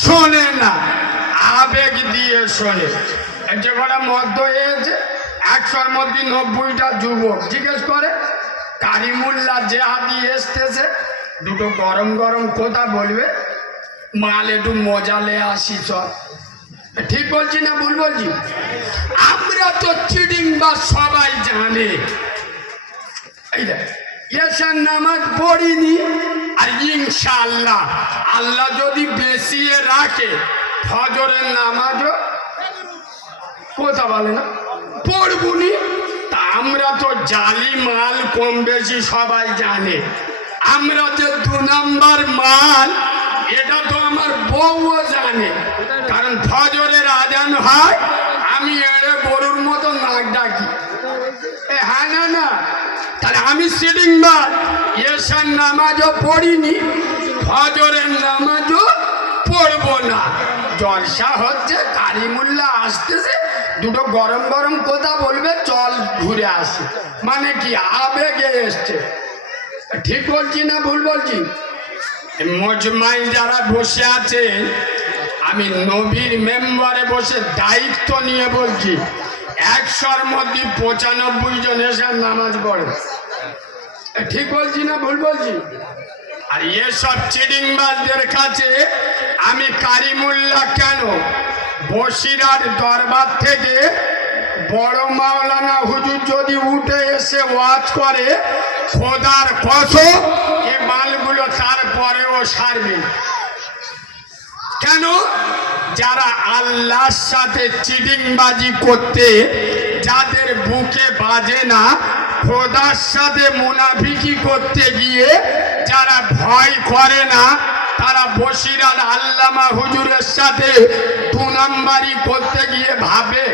শোনে না, আবেগ দিয়ে শোনে। যে কটা মধ্য হয়েছে 100-র মধ্যে 90টা যুবক জিজ্ঞেস করে কারিমুল্লাহ জেহাদি এসতেছে, দুটো গরম গরম কথা বলবে, মাল একটু মজালে আসি সব। ঠিক বলছি না ভুল বলছি? আমরা তো চিডিং বা সবাই জানে। এই দেখ, এসার নামাজ পড়িনি, আর ইনশাআল্লাহ আল্লাহ যদি বেশিয়ে রাখে ফজরের নামাজও কথা বলে না পড়বুনি। তা আমরা তো জালি মাল কম বেশি সবাই জানে। আমরা যে 2 নাম্বার মাল এটা তো আমার বউও জানে, কারণ ফজরের আজান হয় আমি এড়ে গরুর মতো নাক ডাকি। হ্যাঁ না না, তাহলে আমি সিটিং বার এসার নামাজও পড়িনি, ফজরের নামাজও পড়বো না। জলসা হচ্ছে, কারিমুল্লাহ আসতেছে, দুটো গরম গরম কথা বলবে, চল ঘুরে আসি। মানে কি আবেগে এসছে। ঠিক বলছি না ভুল বলছি? মজমাই যারা বসে আছে, আমি নবীর মেম্বারে বসে দায়িত্ব নিয়ে বলছি, 100-র মধ্যে 95 জন এসার নামাজ পড়ে। ঠিক বলছি না ভুল বলছি? আর এসব চিডিংবাজদের কাছে আমি কারিমুল্লাহ কেন, বসিরার দরবার থেকে বড় মাওলানা হুজুর যদি উঠে এসে ওয়াজ করে, খোদার কসম এই মালগুলো তারপরেও সারবে। কেন? যারা আল্লাহর সাথে চিডিংবাজি করতে যাদের বুকে বাজে না, খোদার সাথে মুনাফিকি করতে গিয়ে যারা ভয় করে না, তারা বসিরার আল্লামা হুজুরের সাথে 2 নাম্বারি করতে গিয়ে ভাবে।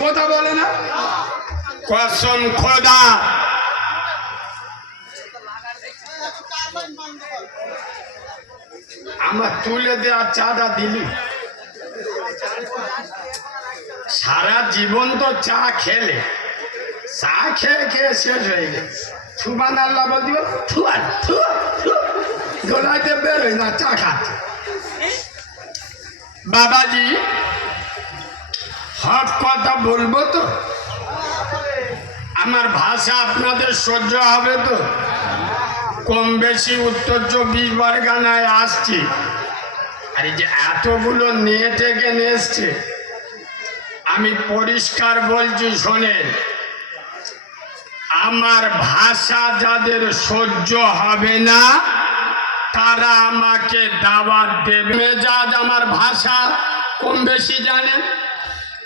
কথা বলে না? কসম খোদা, আমার তুলে দেওয়া চাঁদা দিলি, সারা জীবন তো চা খেলে, চা খেয়ে খেয়ে শেষ হয়ে গেছে। সুবহানাল্লাহ বলতে গলাইতে বেরোয় না, চা খাচ্ছে। বাবাজি হক কথা বলবো তো, আমার ভাষা আপনাদের সহ্য হবে তো? কম বেশি উত্তর 24 পরগনায় আসছি, আর এই যে এতগুলো নেট এখানে এসছে, আমি পরিষ্কার বলছি শোনেন, আমার ভাষা যাদের সহ্য হবে না তারা আমাকে দাওয়াত দেবে। মেজাজ আমার ভাষা কম বেশি জানেন,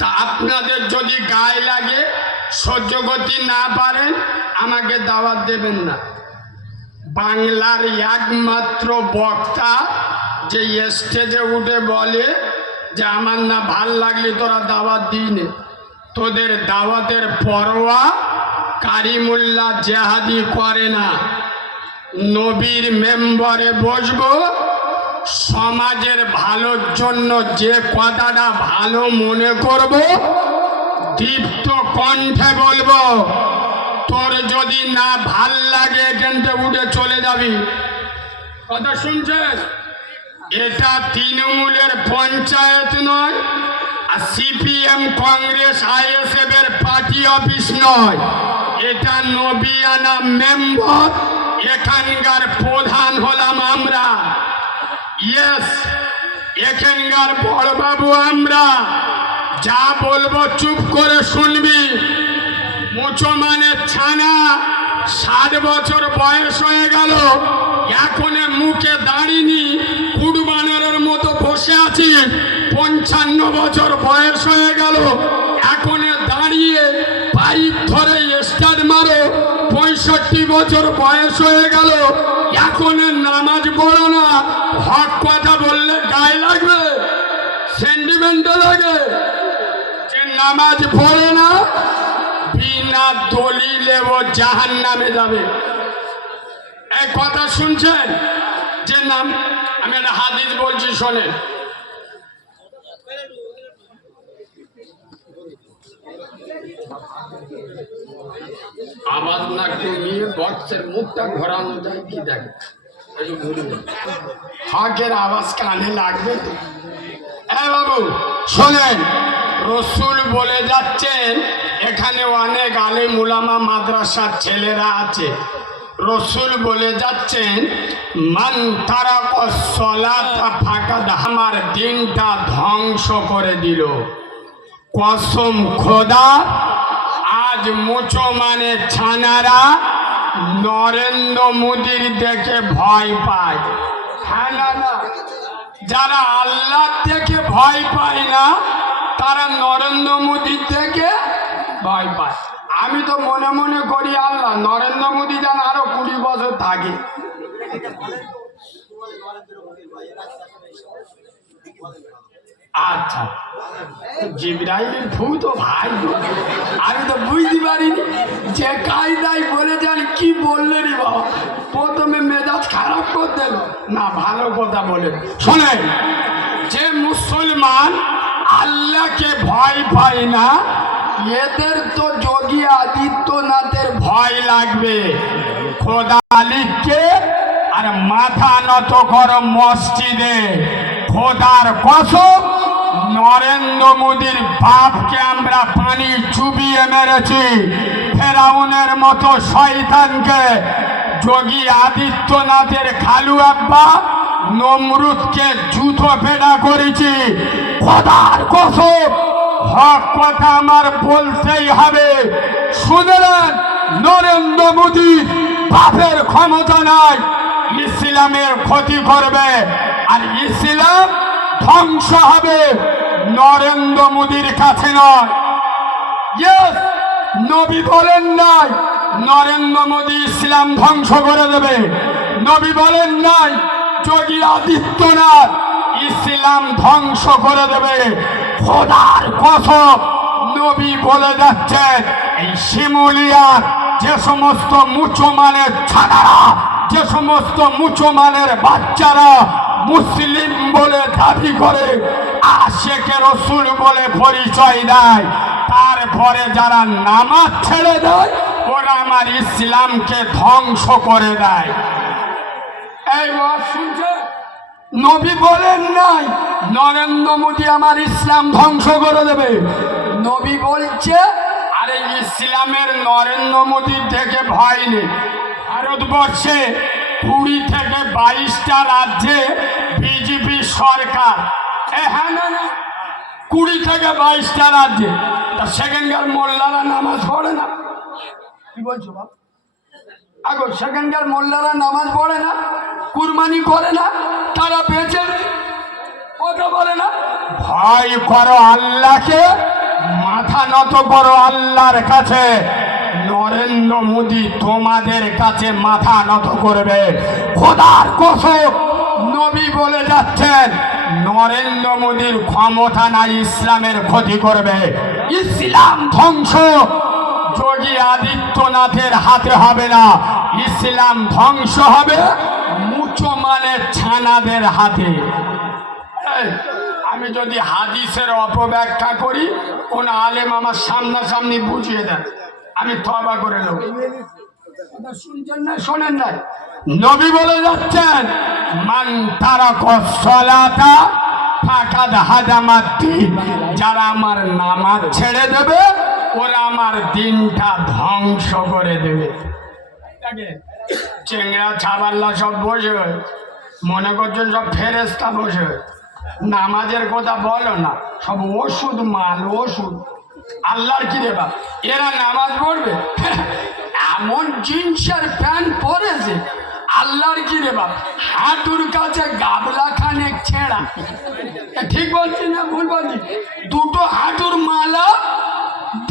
তা আপনাদের যদি গায়ে লাগে, সহ্য করতে না পারেন, আমাকে দাওয়াত দেবেন না। বাংলার একমাত্র বক্তা যে স্টেজে উঠে বলে যে আমার না ভাল লাগলে তোরা দাওয়াত দিই নে, তোদের দাওয়াতের পরোয়া কারিমুল্লাহ জেহাদি করে না। নবীর মেম্বারে বসবো, সমাজের ভালোর জন্য যে কথাটা ভালো মনে করব দীপ্ত কণ্ঠে বলবো। তোর যদি না ভাল লাগে এখানটা উঠে চলে যাবি। কথা শুনছেন? এটা তৃণমূলের পঞ্চায়েত নয়, আর সিপিএম কংগ্রেস আইএসএফ এর পার্টি অফিস নয়, এটা নবিয়ানা মেম্বার। এখানকার প্রধান হলাম আমরা। ইয়েস, এখানকার বড়বাবু আমরা। যা বলবো চুপ করে শুনবি। মুসলমানের ছানা 60 বছর বয়স হয়ে গেল, এখন মুখে দাঁড়িনি, কুরবানের মতো বসে আছি। 55 বছর বয়স হয়ে গেল, এখন দাঁড়িয়ে পাইপ ধরে স্টার্ট মারো। 65 বছর বয়স হয়ে গেল, এখন নামাজ পড়ো না। হক কথা বললে গায়ে লাগবে, সেন্টিমেন্ট লাগে। যে নামাজ পড়ে না, বিনা দলিলে ও জাহান্নামে যাবে। এই কথা শুনছেন? যে নাম, আমি একটা হাদিস বলছি শোনেন। আওয়াজ না কমিয়ে বক্সের মুখটা ঘোরানো যায় কি? দেখ, হকের আওয়াজ কানে লাগবে তো। বাবু শোনেন, রসুল বলে যাচ্ছেন, এখানে অনেক আলেম উলামা মাদ্রাসার ছেলেরা আছে। রসুল বলে যাচ্ছেন, মান তারাকাস সালাতা ফাকাদ, আমার দিনটা ধ্বংস করে দিল। কসম খোদা, আজ মুসলমানে ছানারা নরেন্দ্র মোদীর দেখে ভয় পায়। হ্যাঁ না না, যারা আল্লাহ দেখে ভয় পায় না তারা নরেন্দ্র মোদীর দেখে ভয় পায়। আমি তো মনে মনে করি আল্লাহ নরেন্দ্র মোদী যেন আরো 20 বছর থাকে। আচ্ছা, জিবরাইলের ফু তো ভাই, আমি তো বুঝতে পারিনি যে কায়দায় বলে যান। কি বললে রে বাবা, প্রথমে মেজাজ খারাপ করে দিল না, ভালো কথা বলে। শোনেন, যে মুসলমান আল্লাহকে ভয় পায় না, এদের তো যোগী আদিত্যনাথের ভয় লাগবে। খোদা আলীকে আর মাথা নত করো মসজিদে। খোদার কসম, নরেন্দ্র মোদীর বাপকে আমরা পানি চুবিয়ে মেরেছি। ফেরাউনের মতো শয়তানকে যোগী আদিত্যনাথের খালু আব্বা নমরুদকে জুতো ফেড়া করেছি। খোদার কসম, হক কথা আমার বলতেই হবে। শুনলেন, নরেন্দ্র মোদী বাপের ক্ষমতা নাই, ইসলামের ক্ষতি করবে আর ইসলাম ধ্বংস হবে নরেন্দ্র মোদীর কাছে নয়। ইয়েস, নবী বলেন নাই নরেন্দ্র মোদী ইসলাম ধ্বংস করে দেবে। নবী বলেন নাই যোগী আদিত্যনাথ ইসলাম ধ্বংস করে দেবে। খোদার কসম, নবী বলে যাচ্ছেন, এই শিমুলিয়ার যে সমস্ত মুসলমানের ছাড়ারা, যে সমস্ত মুসলমানের বাচ্চারা মুসলিম বলে দাবি করে, আশেকে রসুল বলে পরিচয় দেয়, তারপরে যারা নামাজ ছেড়ে দেয় ওরা আমার ইসলামকে ধ্বংস করে দেয়। এই ওয়াজ শুনছে, নবী বলেন নাই নরেন্দ্র মোদী আমার ইসলাম ধ্বংস করে দেবে। নবী বলছে, আরে ইসলামের নরেন্দ্র মোদীর থেকে ভয় নেই। ভারতবর্ষে 20 থেকে 22টা রাজ্যে বিজেপি সরকার। হ্যাঁ না না, 20 থেকে 22টা রাজ্যে। তা সেখানকার মোল্লারা নামাজ পড়ে না? কি বলছো বাবা? আগো সেখানকার মোল্লারা নামাজ পড়ে না, কুরবানি করে না, তারা বেঁচে কথা বলে না। ভয় করো আল্লাহকে, মাথা নত করো আল্লাহর কাছে। নরেন্দ্র মোদী তোমাদের কাছে মাথা নত করবে। খোদার কসম, নবী বলে যাচ্ছেন, নরেন্দ্র মোদীর ক্ষমতা নাই ইসলামের ক্ষতি করবে। ইসলাম ধ্বংস যোগী আদিত্যনাথের হাতে হবে না, ইসলাম ধ্বংস হবে মুসলমানের ছানাদের হাতে। আমি যদি হাদিসের অপব্যাখ্যা করি, কোন আলেম আমার সামনাসামনি বুঝিয়ে দেন, আমি তওবা করে নেব। শুনছেন না? শোনেন না, নবী বলে যাচ্ছেন, মান তারাকাস সালাতা ফাকাদ হাদামাত দ্বীন, যারা আমার নামাজ ছেড়ে দেবে ওরা আমার দিনটা ধ্বংস করে দেবে। চেংড়া ছাবাল্লা সব বসে মনে করছেন সব ফেরেস্তা বসে, নামাজের কথা বলো না, সব ওষুধ মাল, ওষুধ। আল্লাহর কি রে বাপ, এরা নামাজ পড়বে? এমন জিন্সের প্যান্ট পরেছে, আল্লাহর কি রে বাপ, হাঁটুর কাছে গাবলা খানে ছেঁড়া। ঠিক বলছি না ভুল বলছি? দুটো হাঁটুর মালা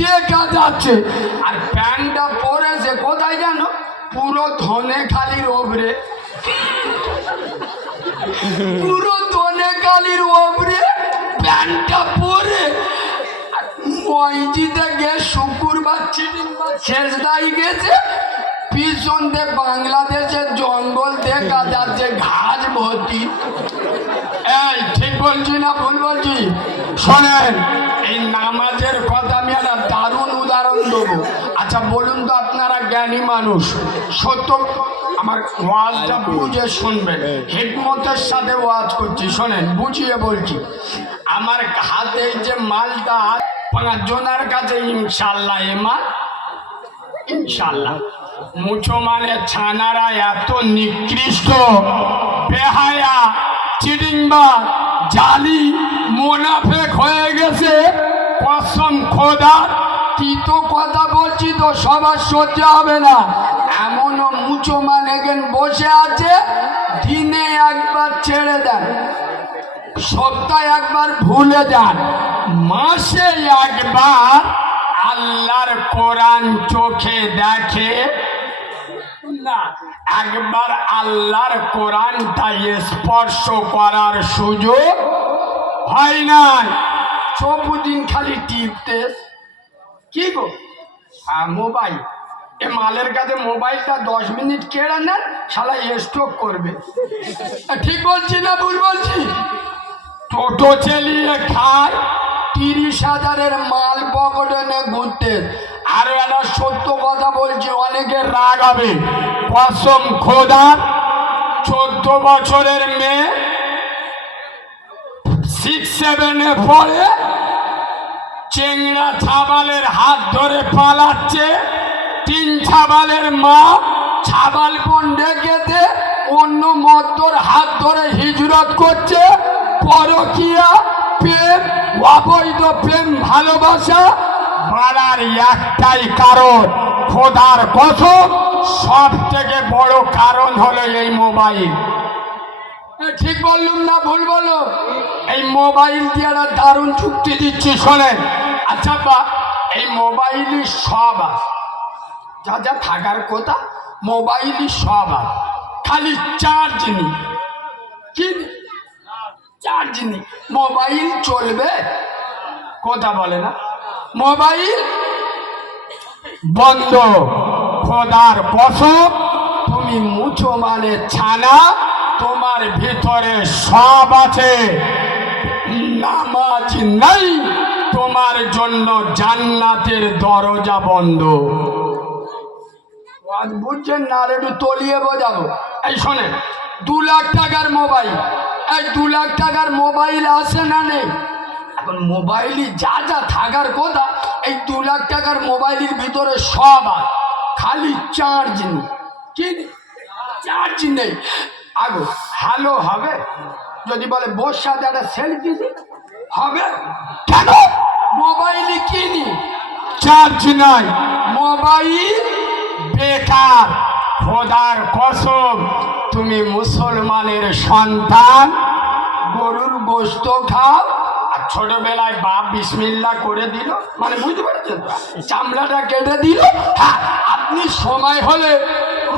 দেখা যাচ্ছে, আর প্যান্টটা পরেছে কোথায় জানো? পুরো ধনেখালির ওপরে, পুরো ধনেখালির ওপরে প্যান্টটা পরে মসজিদে গিয়ে শুক্রবার শেষদাই গেছে, পিছন দিয়ে বাংলাদেশের জঙ্গল দেখা যাচ্ছে ঘাস ভর্তি। এই ঠিক বলছি না ভুল বলছি? শোনেন, এই নামাজের কথা আমি একটা দারুণ উদাহরণ দেবো। আচ্ছা বলুন তো, আপনারা জ্ঞানী মানুষ, সত্য আমার ওয়াজটা বুঝে শুনবেন, হিকমতের সাথে ওয়াজ করছি, শোনেন বুঝিয়ে বলছি। আমার হাতে যে মালটা 5 জনের কাছে ইনশাল্লাহ এ মাল, ইনশাল্লাহ। মুসলমানের ছানারা এত নিকৃষ্ট, বেহায়া, চিটিংবাজ, জালি, মুনাফেক হয়ে গেছে, কসম খোদা তিত কথা বলছি তো সবার সহ্য হবে না। এমনও মুসলমান এখানে বসে আছে, দিনে একবার ছেড়ে দেন, সপ্তাহে একবার ভুলে যান, মাসে একবার আল্লাহর কোরআন চোখে দেখে না, একবার আল্লাহর কোরআনটা স্পর্শ করার সুযোগ হয় না। সবদিন খালি টিপতে কি গো, মোবাইল, এ মালের কাছে মোবাইলটা 10 মিনিট কেড়ে নেন, শালা স্ট্রোক করবে। ঠিক বলছি না ভুল বলছি? টোটো চালিয়ে খায়, 30,000-এর মাল পকেটে নিয়ে ঘুরতে। আরো একটা সত্য কথা বলছি, অনেকের রাগ হবে, কসম খোদা 14 বছরের মেয়ে 6-7-এ পড়ে, চেংড়া ছাবালের হাত ধরে পালাচ্ছে, 3 ছাবালের মা ছাবাল বোন ডেকেতে অন্য মদ্দর হাত ধরে হিজরত করছে। পরকীয়া, প্রেম, অবৈধ প্রেম, ভালোবাসা বাড়ার একটাই কারণ, খোদার কসম সব থেকে বড় কারণ হলো এই মোবাইল। ঠিক বললুম না ভুল বলো? এই মোবাইল দিয়ে একটা দারুণ চুক্তি দিচ্ছি, শোনেন। আচ্ছা বা এই মোবাইলই সব আছে, যা যা থাকার কথা মোবাইলই সব আছে, খালি চার্জ নেই। কি চার্জ নেই, মোবাইল চলবে? কথা বলে না, মোবাইল বন্ধ। খোদার কসম তুমি মুসলমানের ছানা, তোমার ভিতরে সব আছে, নামাজ নাই, তোমার জন্য জান্নাতের দরজা বন্ধ। বুঝছেন না? আর একটু তলিয়ে বোঝাবো। এই শোনেন, 2 লাখ টাকার মোবাইল, এই 2 লাখ টাকার মোবাইল আছে না নেই? এখন মোবাইলই যা যা থাকার কথা, এই 2 লাখ টাকার মোবাইলের ভিতরে সব আছে, খালি চার্জ নেই। কি চার্জ নেই? আগো হ্যালো হবে, যদি বলে বোর সাথে একটা সেলফি হবে, কেন? মোবাইলই কিনি, চার্জ নাই, মোবাইল বেকার। খোদার কসম তুমি মুসলমানের সন্তান, গরুর গোশত খাও, আর ছোটবেলায় বাপ বিসমিল্লাহ করে দিল, মানে বুঝতে পারছেন, চামড়াটা কেটে দিল। হ্যাঁ, আপনি সময় হলে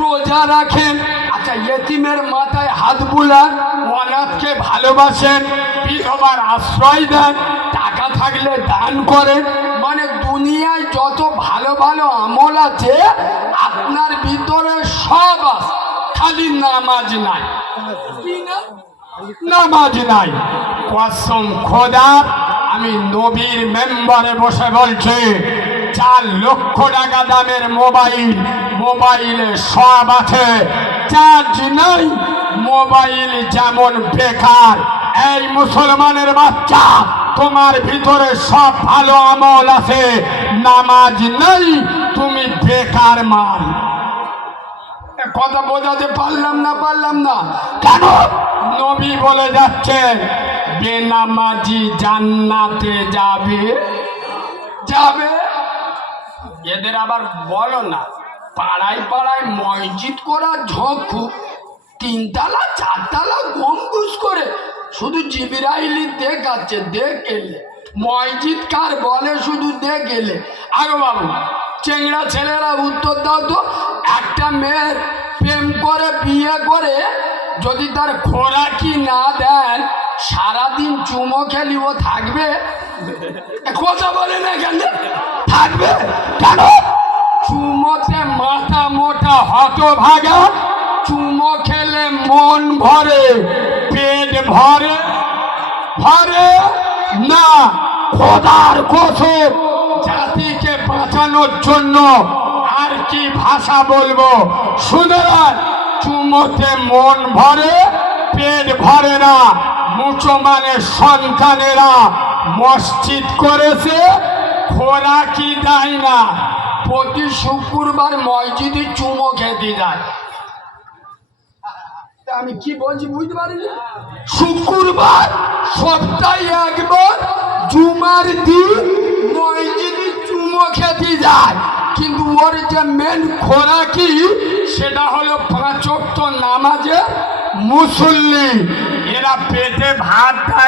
রোজা রাখেন, আচ্ছা ইয়েতিমের মাথায় হাত বুলান, অনাথকে ভালোবাসেন, বিধবার আশ্রয় দেন, টাকা থাকলে দান করেন, মানে দুনিয়ায় যত ভালো ভালো আমল আছে আপনার ভিতরে সব আছে, খালি নামাজ নাই। নামাজ নাই। কসম খোদা আমি নবীর মেম্বারে বসে বলছি, 4 লক্ষ টাকা দামের মোবাইল, মোবাইলে সব আছে, চার্জ নাই, মোবাইল যেমন বেকার। এই মুসলমানের বাচ্চা, তোমার ভিতরে সব ভালো আমল আছে, নামাজ নাই, তুমি বেকার মাল। কথা বোঝাতে পারলাম না? কেন? নবী বলে যাচ্ছেন বেনামাজি জান্নাতে যাবে। এদের আবার বলো না, পাড়ায় পাড়ায় মসজিদ করার ঝোঁক খুব, 3 তলা 4 তলা গম্বুজ করে শুধু জিবরাইল দেখাচ্ছে, দেখেলে মসজিদ কার বলে, শুধু দেখেলে। আগো বাবু, চেংড়া ছেলেরা উত্তর দাও তো, একটা মেয়ের প্রেম করে বিয়ে করে যদি তার খোরাকি না দেন, সারাদিন চুমো খেলি ও থাকবে? কথা বলে না কেন? থাকবে কেন? চুমোতে মাথা মোটা হতভাগা, চুমো খেলে মন ভরে, পেট ভরে না। খোদার কসম জাতিকে বাঁচানোর জন্য আর কি ভাষা বলবো, সুতরাং চুমোতে মন ভরে পেট ভরে না। মুসলমানের সন্তানেরা মসজিদ করেছে, খোরাকি দেয় না, প্রতি শুক্রবার মসজিদে চুমো খেতে যায়। আমি কি বলছি বুঝতে পারিনি? শুক্রবার সপ্তাহে একবার জুমার দিন মসজিদে চুমো খেতে যায়, কিন্তু ওর যে মেন খোরাকি সেটা হলো 5 ওয়াক্ত নামাজে মুসল্লি। এরা পেটে ভাত খায়।